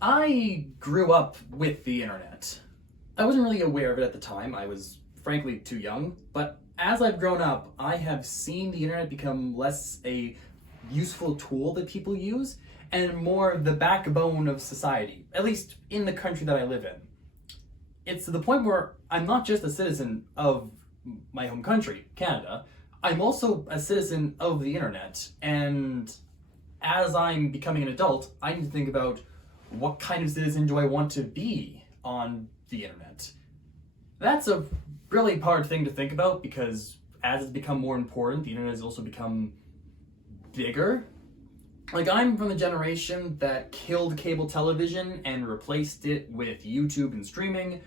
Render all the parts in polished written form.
I grew up with the internet. I wasn't really aware of it at the time. I was frankly too young, but as I've grown up, I have seen the internet become less a useful tool that people use and more the backbone of society, at least in the country that I live in. It's to the point where I'm not just a citizen of my home country, Canada, I'm also a citizen of the internet, and as I'm becoming an adult, I need to think about what kind of citizen do I want to be on the internet. That's a really hard thing to think about because as it's become more important, the internet has also become bigger. Like, I'm from the generation that killed cable television and replaced it with YouTube and streaming.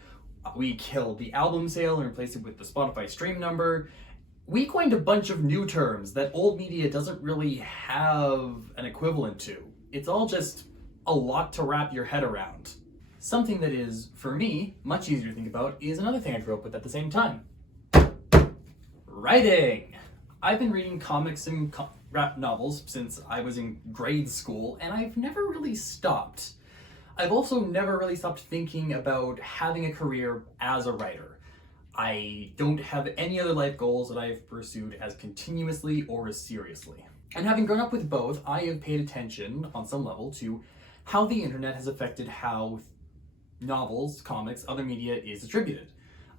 We killed the album sale and replaced it with the Spotify stream number. We coined a bunch of new terms that old media doesn't really have an equivalent to. It's all just a lot to wrap your head around. Something that is, for me, much easier to think about is another thing I grew up with at the same time. Writing! I've been reading comics and rap novels since I was in grade school, and I've never really stopped. I've also never really stopped thinking about having a career as a writer. I don't have any other life goals that I've pursued as continuously or as seriously. And having grown up with both, I have paid attention, on some level, to how the internet has affected how novels, comics, other media is distributed.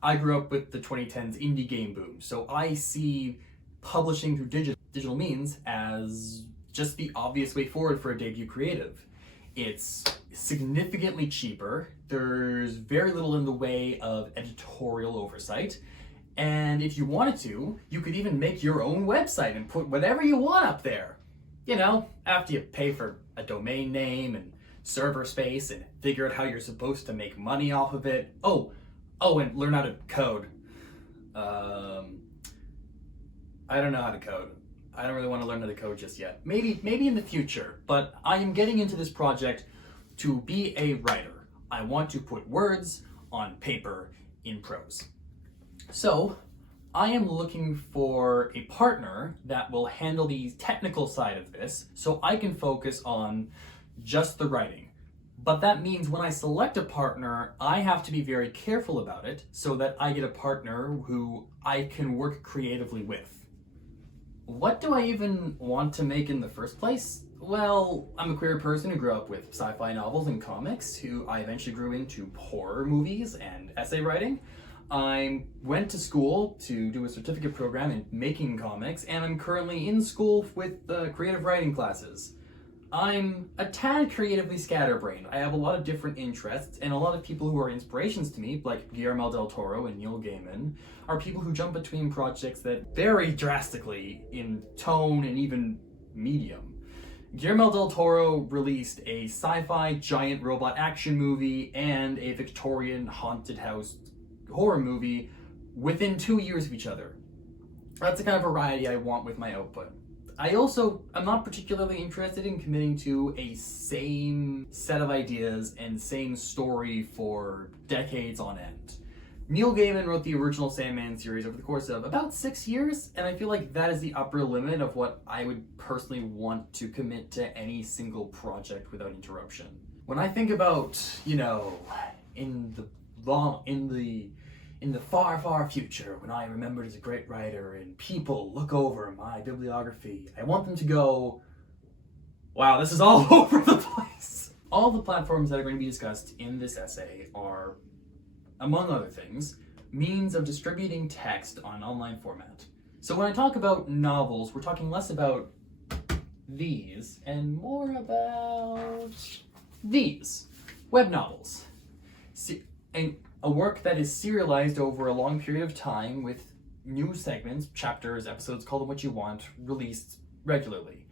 I grew up with the 2010s indie game boom, so I see publishing through digital means as just the obvious way forward for a debut creative. It's significantly cheaper, there's very little in the way of editorial oversight, and if you wanted to, you could even make your own website and put whatever you want up there. You know, after you pay for a domain name and server space and figure out how you're supposed to make money off of it. Oh, and learn how to code. I don't know how to code. I don't really want to learn how to code just yet. Maybe in the future, but I am getting into this project to be a writer. I want to put words on paper in prose. So, I am looking for a partner that will handle the technical side of this so I can focus on just the writing. But that means when I select a partner, I have to be very careful about it so that I get a partner who I can work creatively with. What do I even want to make in the first place? Well, I'm a queer person who grew up with sci-fi novels and comics, who I eventually grew into horror movies and essay writing. I went to school to do a certificate program in making comics, and I'm currently in school with creative writing classes. I'm a tad creatively scatterbrained. I have a lot of different interests, and a lot of people who are inspirations to me, like Guillermo del Toro and Neil Gaiman, are people who jump between projects that vary drastically in tone and even medium. Guillermo del Toro released a sci-fi giant robot action movie and a Victorian haunted house horror movie within 2 years of each other. That's the kind of variety I want with my output. I'm not particularly interested in committing to a same set of ideas and same story for decades on end. Neil Gaiman wrote the original Sandman series over the course of about 6 years, and I feel like that is the upper limit of what I would personally want to commit to any single project without interruption. When I think about, in the far, far future, when I am remembered as a great writer and people look over my bibliography, I want them to go, wow, this is all over the place. All the platforms that are going to be discussed in this essay are, among other things, means of distributing text on an online format. So when I talk about novels, we're talking less about these and more about these, web novels. A work that is serialized over a long period of time with new segments, chapters, episodes, call them what you want, released regularly.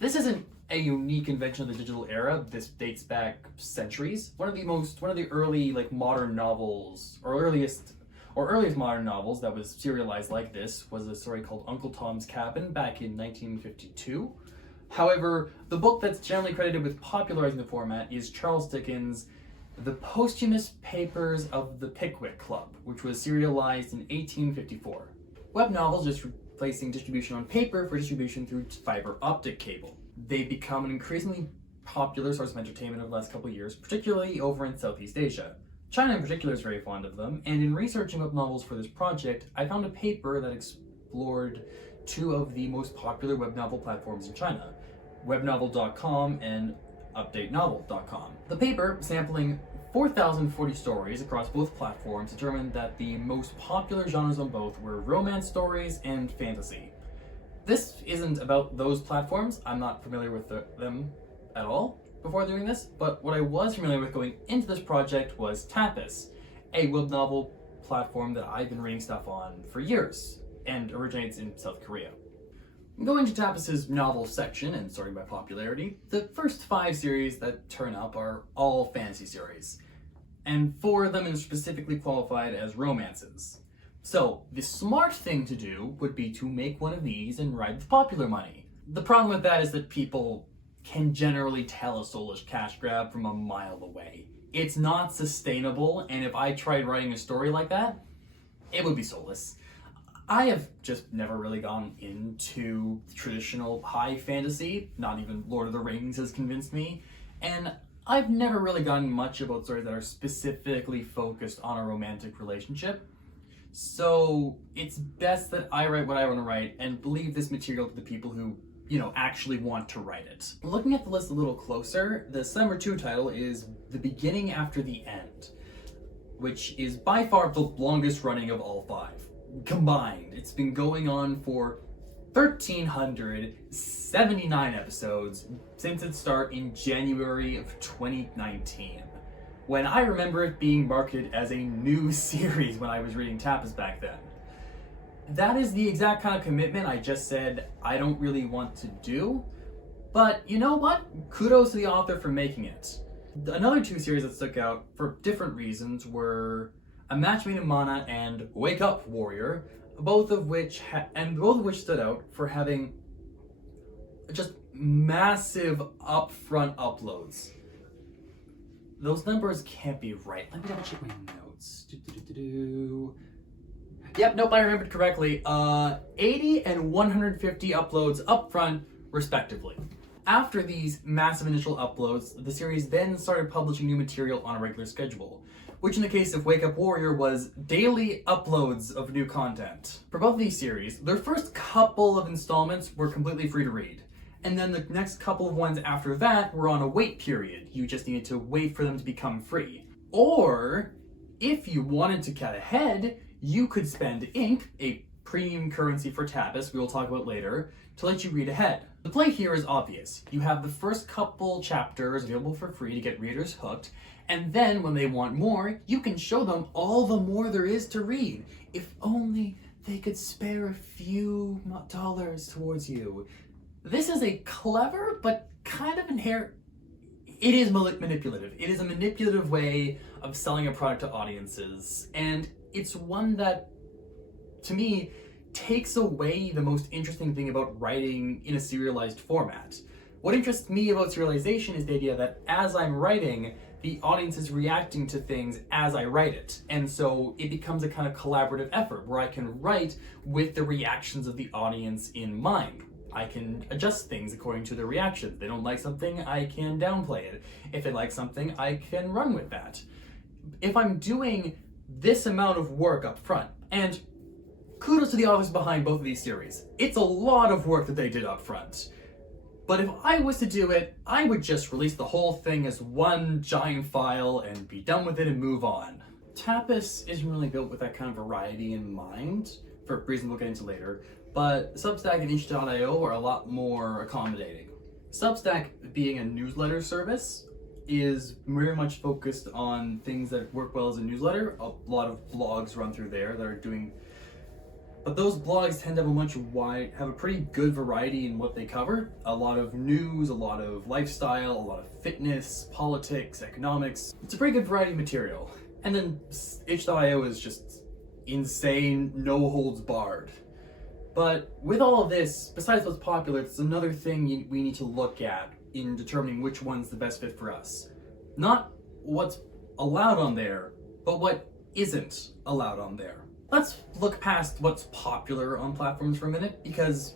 This isn't a unique invention of the digital era. This dates back centuries. One of the early modern novels, or earliest modern novels that was serialized like this was a story called Uncle Tom's Cabin back in 1952. However, the book that's generally credited with popularizing the format is Charles Dickens' The Posthumous Papers of the Pickwick Club, which was serialized in 1854. Web novels just replacing distribution on paper for distribution through fiber optic cable. They become an increasingly popular source of entertainment over the last couple of years, particularly over in Southeast Asia. China in particular is very fond of them, and in researching web novels for this project, I found a paper that explored two of the most popular web novel platforms in China, webnovel.com and updatenovel.com. The paper, sampling 4,040 stories across both platforms, determined that the most popular genres on both were romance stories and fantasy. This isn't about those platforms. I'm not familiar with them at all before doing this, but what I was familiar with going into this project was Tapas, a web novel platform that I've been reading stuff on for years and originates in South Korea. Going to Tapas's novel section and sorting by popularity, the first 5 series that turn up are all fantasy series, and 4 of them are specifically qualified as romances. So the smart thing to do would be to make one of these and ride the popular money. The problem with that is that people can generally tell a soulish cash grab from a mile away. It's not sustainable, and if I tried writing a story like that, it would be soulless. I have just never really gone into traditional high fantasy, not even Lord of the Rings has convinced me, and I've never really gotten much about stories that are specifically focused on a romantic relationship. So it's best that I write what I want to write and leave this material to the people who, actually want to write it. Looking at the list a little closer, the number 2 title is The Beginning After the End, which is by far the longest running of all 5. Combined. It's been going on for 1,379 episodes since its start in January of 2019, when I remember it being marketed as a new series when I was reading Tapas back then. That is the exact kind of commitment I just said I don't really want to do, but you know what? Kudos to the author for making it. Another 2 series that stuck out for different reasons were A Match Made in Mana and Wake Up Warrior, both of which stood out for having just massive upfront uploads. Those numbers can't be right. Let me double check my notes. Yep, nope, I remembered correctly. 80 and 150 uploads upfront, respectively. After these massive initial uploads, the series then started publishing new material on a regular schedule, which in the case of Wake Up Warrior was daily uploads of new content. For both of these series, their first couple of installments were completely free to read, and then the next couple of ones after that were on a wait period. You just needed to wait for them to become free. Or, if you wanted to cut ahead, you could spend ink, a premium currency for Tapas we will talk about later, to let you read ahead. The play here is obvious. You have the first couple chapters available for free to get readers hooked, and then when they want more, you can show them all the more there is to read. If only they could spare a few dollars towards you. This is a clever but kind of inherent... It is manipulative. It is a manipulative way of selling a product to audiences, and it's one that, to me, takes away the most interesting thing about writing in a serialized format. What interests me about serialization is the idea that as I'm writing, the audience is reacting to things as I write it. And so it becomes a kind of collaborative effort where I can write with the reactions of the audience in mind. I can adjust things according to their reactions. If they don't like something, I can downplay it. If they like something, I can run with that. If I'm doing this amount of work up front, and kudos to the authors behind both of these series. It's a lot of work that they did up front. But if I was to do it, I would just release the whole thing as one giant file and be done with it and move on. Tapas isn't really built with that kind of variety in mind, for reasons we'll get into later, but Substack and itch.io are a lot more accommodating. Substack, being a newsletter service, is very much focused on things that work well as a newsletter. A lot of blogs run through there that are doing... But those blogs tend to have a pretty good variety in what they cover. A lot of news, a lot of lifestyle, a lot of fitness, politics, economics. It's a pretty good variety of material. And then itch.io is just insane, no holds barred. But with all of this, besides what's popular, it's another thing we need to look at in determining which one's the best fit for us. Not what's allowed on there, but what isn't allowed on there. Let's look past what's popular on platforms for a minute, because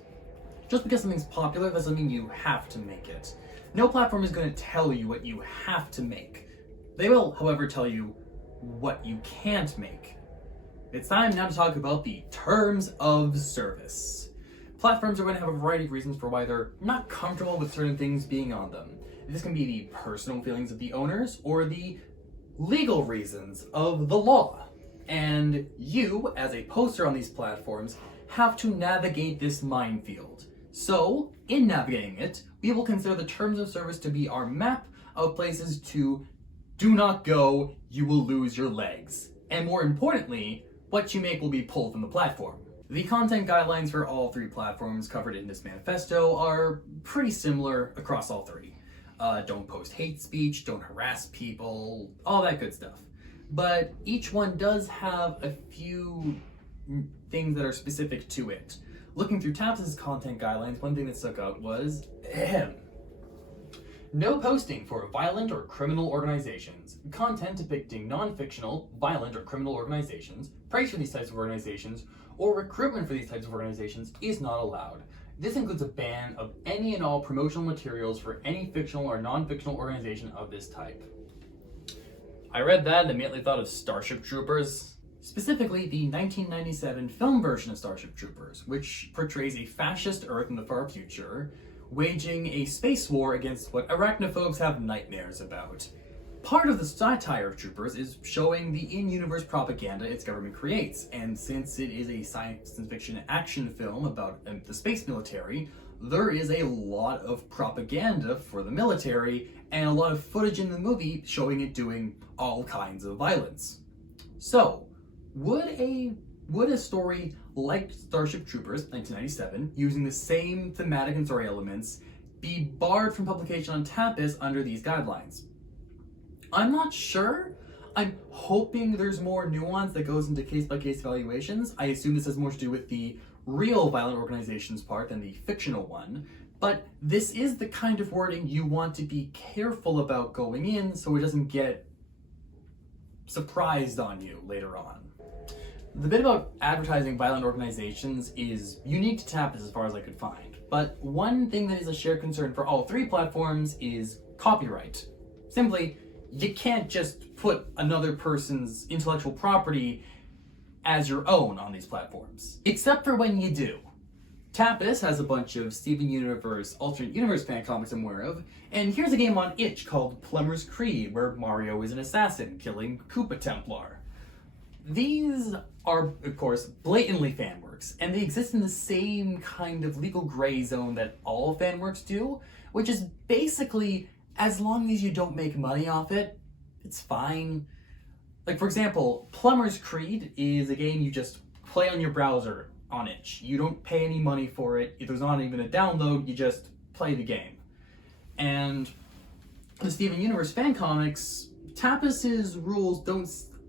just because something's popular doesn't mean you have to make it. No platform is going to tell you what you have to make. They will, however, tell you what you can't make. It's time now to talk about the terms of service. Platforms are going to have a variety of reasons for why they're not comfortable with certain things being on them. This can be the personal feelings of the owners or the legal reasons of the law. And you, as a poster on these platforms, have to navigate this minefield. So, in navigating it, we will consider the terms of service to be our map of places to do not go, you will lose your legs. And more importantly, what you make will be pulled from the platform. The content guidelines for all three platforms covered in this manifesto are pretty similar across all three. Don't post hate speech, don't harass people, all that good stuff. But each one does have a few things that are specific to it. Looking through Tapas' content guidelines, one thing that stuck out was no posting for violent or criminal organizations. Content depicting non-fictional, violent, or criminal organizations, praise for these types of organizations, or recruitment for these types of organizations is not allowed. This includes a ban of any and all promotional materials for any fictional or non-fictional organization of this type. I read that and immediately thought of Starship Troopers. Specifically, the 1997 film version of Starship Troopers, which portrays a fascist Earth in the far future, waging a space war against what arachnophobes have nightmares about. Part of the satire of Troopers is showing the in-universe propaganda its government creates, and since it is a science fiction action film about the space military, there is a lot of propaganda for the military, and a lot of footage in the movie showing it doing all kinds of violence. So, would a story like Starship Troopers 1997, using the same thematic and story elements, be barred from publication on Tapas under these guidelines? I'm not sure. I'm hoping there's more nuance that goes into case-by-case evaluations. I assume this has more to do with the real violent organizations part than the fictional one, but this is the kind of wording you want to be careful about going in so it doesn't get surprised on you later on. The bit about advertising violent organizations is unique to Tapas as far as I could find, but one thing that is a shared concern for all three platforms is copyright. Simply, you can't just put another person's intellectual property as your own on these platforms. Except for when you do. Tapas has a bunch of Steven Universe, alternate universe fan comics I'm aware of, and here's a game on itch called Plumber's Creed, where Mario is an assassin killing Koopa Templar. These are, of course, blatantly fanworks, and they exist in the same kind of legal gray zone that all fanworks do, which is basically, as long as you don't make money off it, it's fine. Like, for example, Plumber's Creed is a game you just play on your browser on itch. You don't pay any money for it. If there's not even a download, you just play the game. And the Steven Universe fan comics, Tapas's rules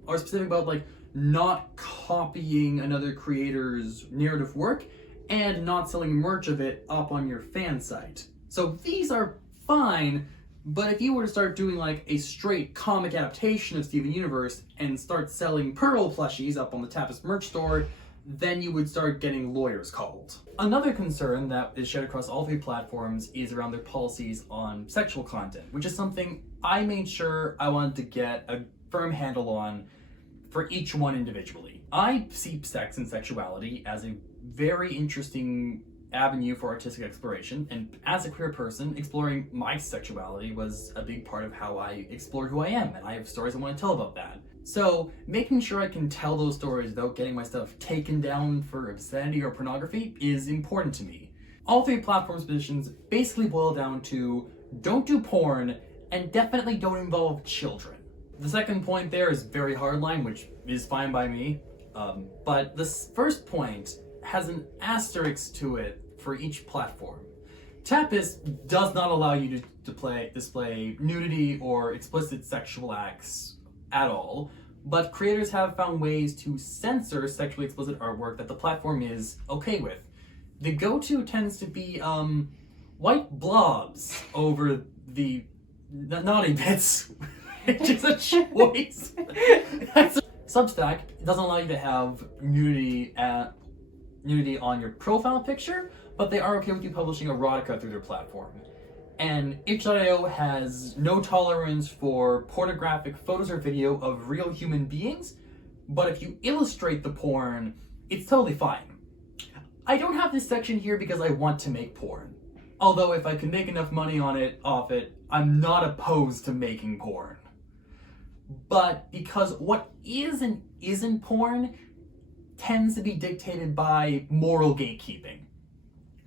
are specific about, like, not copying another creator's narrative work and not selling merch of it up on your fan site. So these are fine, but if you were to start doing like a straight comic adaptation of Steven Universe and start selling Pearl plushies up on the Tapas merch store, then you would start getting lawyers called. Another concern that is shared across all three platforms is around their policies on sexual content, which is something I made sure I wanted to get a firm handle on for each one individually. I see sex and sexuality as a very interesting avenue for artistic exploration, and as a queer person, exploring my sexuality was a big part of how I explored who I am, and I have stories I want to tell about that. So, making sure I can tell those stories without getting my stuff taken down for obscenity or pornography is important to me. All three platforms' positions basically boil down to don't do porn, and definitely don't involve children. The second point there is very hardline, which is fine by me, but this first point has an asterisk to it for each platform. Tapas does not allow you to display nudity or explicit sexual acts at all, but creators have found ways to censor sexually explicit artwork that the platform is okay with. The go-to tends to be white blobs over the naughty bits, which is a choice. Substack doesn't allow you to have nudity on your profile picture, but they are okay with you publishing erotica through their platform. And itch.io has no tolerance for pornographic photos or video of real human beings, but if you illustrate the porn, it's totally fine. I don't have this section here because I want to make porn. Although if I can make enough money off it, I'm not opposed to making porn. But because what is and isn't porn tends to be dictated by moral gatekeeping.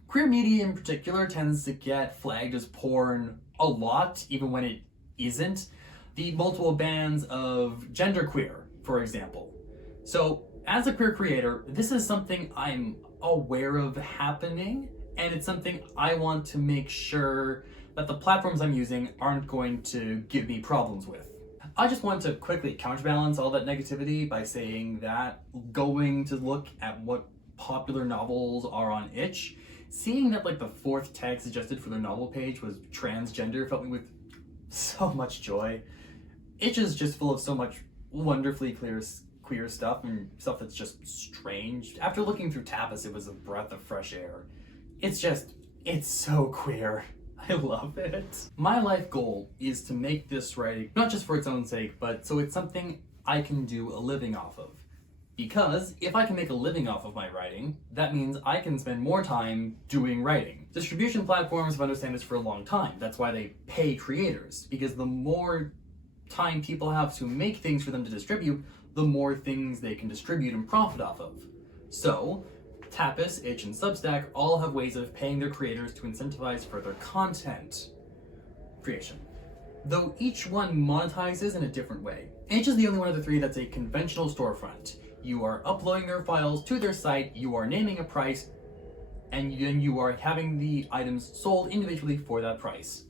Queer media in particular tends to get flagged as porn a lot, even when it isn't. The multiple bans of genderqueer, for example. So, as a queer creator, this is something I'm aware of happening, and it's something I want to make sure that the platforms I'm using aren't going to give me problems with. I just want to quickly counterbalance all that negativity by saying that going to look at what popular novels are on itch, seeing that like the fourth tag suggested for their novel page was transgender filled me with so much joy. Itch is just full of so much wonderfully queer stuff and stuff that's just strange. After looking through Tapas, it was a breath of fresh air. It's so queer. I love it. My life goal is to make this writing, not just for its own sake, but so it's something I can do a living off of. Because if I can make a living off of my writing, that means I can spend more time doing writing. Distribution platforms have understood this for a long time. That's why they pay creators, because the more time people have to make things for them to distribute, the more things they can distribute and profit off of. So, Tapas, Itch, and Substack all have ways of paying their creators to incentivize further content creation, though each one monetizes in a different way. Itch is the only one of the three that's a conventional storefront. You are uploading their files to their site, you are naming a price, and then you are having the items sold individually for that price.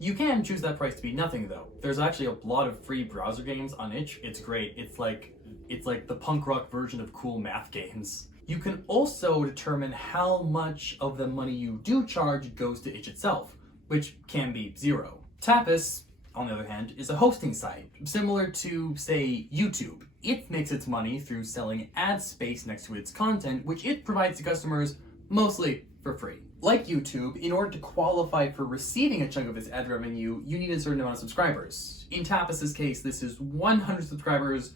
You can choose that price to be nothing though. There's actually a lot of free browser games on Itch. It's great. It's like the punk rock version of cool math games. You can also determine how much of the money you do charge goes to Itch itself, which can be zero. Tapas, on the other hand, is a hosting site, similar to, say, YouTube. It makes its money through selling ad space next to its content, which it provides to customers mostly for free. Like YouTube, in order to qualify for receiving a chunk of its ad revenue, you need a certain amount of subscribers. In Tapas' case, this is 100 subscribers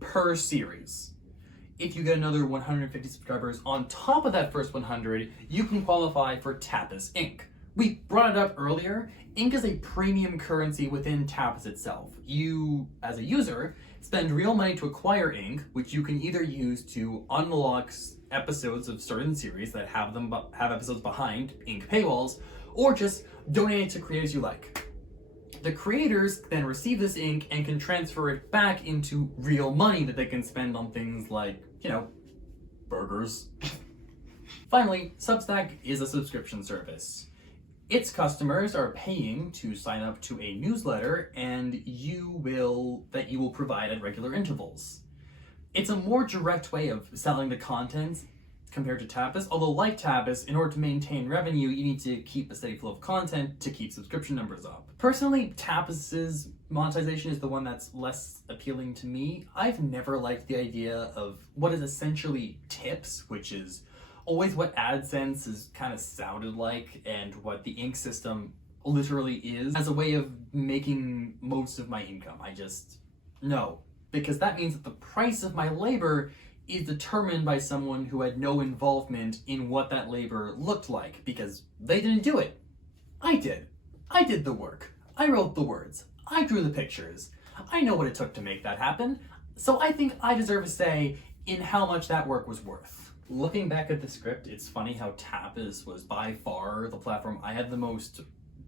per series. If you get another 150 subscribers on top of that first 100, you can qualify for Tapas Inc. We brought it up earlier. Ink is a premium currency within Tapas itself. You, as a user, spend real money to acquire Ink, which you can either use to unlock episodes of certain series that have episodes behind Ink paywalls, or just donate it to creators you like. The creators then receive this ink and can transfer it back into real money that they can spend on things like, burgers. Finally, Substack is a subscription service. Its customers are paying to sign up to a newsletter and you will provide at regular intervals. It's a more direct way of selling the content compared to Tapas, although like Tapas, in order to maintain revenue, you need to keep a steady flow of content to keep subscription numbers up. Personally, Tapas's monetization is the one that's less appealing to me. I've never liked the idea of what is essentially tips, which is always what AdSense has kind of sounded like and what the Ink system literally is, as a way of making most of my income. No, because that means that the price of my labor is determined by someone who had no involvement in what that labor looked like, because they didn't do it. I did. I did the work. I wrote the words. I drew the pictures. I know what it took to make that happen, so I think I deserve a say in how much that work was worth. Looking back at the script, it's funny how Tapas was by far the platform I had the most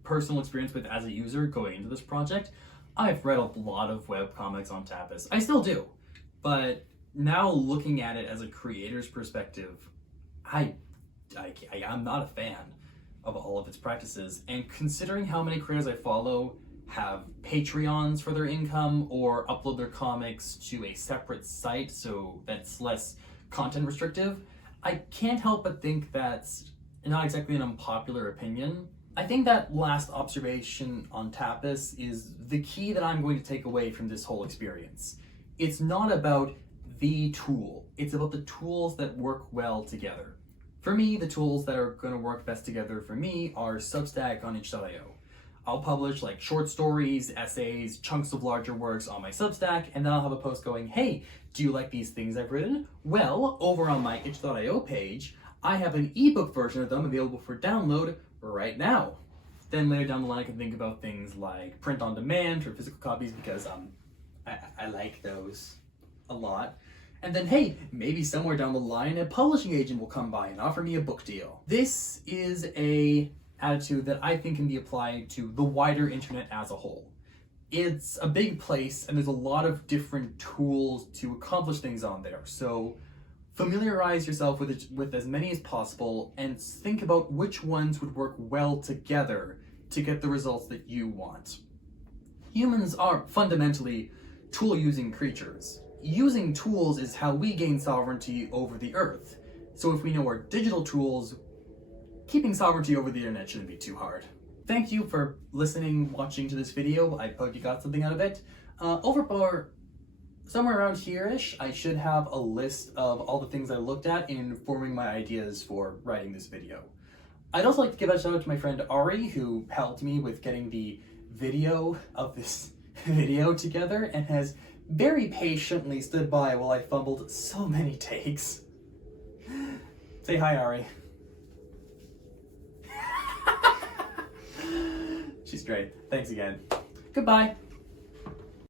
personal experience with as a user going into this project. I've read a lot of webcomics on Tapas. I still do, but now looking at it as a creator's perspective, I'm not a fan of all of its practices, and considering how many creators I follow have Patreons for their income or upload their comics to a separate site so that's less content restrictive, I can't help but think that's not exactly an unpopular opinion. I think that last observation on Tapas is the key that I'm going to take away from this whole experience. It's not about the tool. It's about the tools that work well together. For me, the tools that are going to work best together for me are Substack on itch.io. I'll publish like short stories, essays, chunks of larger works on my Substack, and then I'll have a post going, hey, do you like these things I've written? Well, over on my itch.io page, I have an ebook version of them available for download right now. Then later down the line, I can think about things like print on demand or physical copies because I like those a lot. And then, hey, maybe somewhere down the line, a publishing agent will come by and offer me a book deal. This is a attitude that I think can be applied to the wider internet as a whole. It's a big place and there's a lot of different tools to accomplish things on there. So familiarize yourself with it, with as many as possible, and think about which ones would work well together to get the results that you want. Humans are fundamentally tool-using creatures. Using tools is how we gain sovereignty over the earth. So if we know our digital tools, keeping sovereignty over the internet shouldn't be too hard. Thank you for listening, watching to this video. I hope you got something out of it. Somewhere around here-ish, I should have a list of all the things I looked at in forming my ideas for writing this video. I'd also like to give a shout out to my friend Ari, who helped me with getting the video of this video together and has very patiently stood by while I fumbled so many takes. Say hi, Ari. She's great. Thanks again. Goodbye.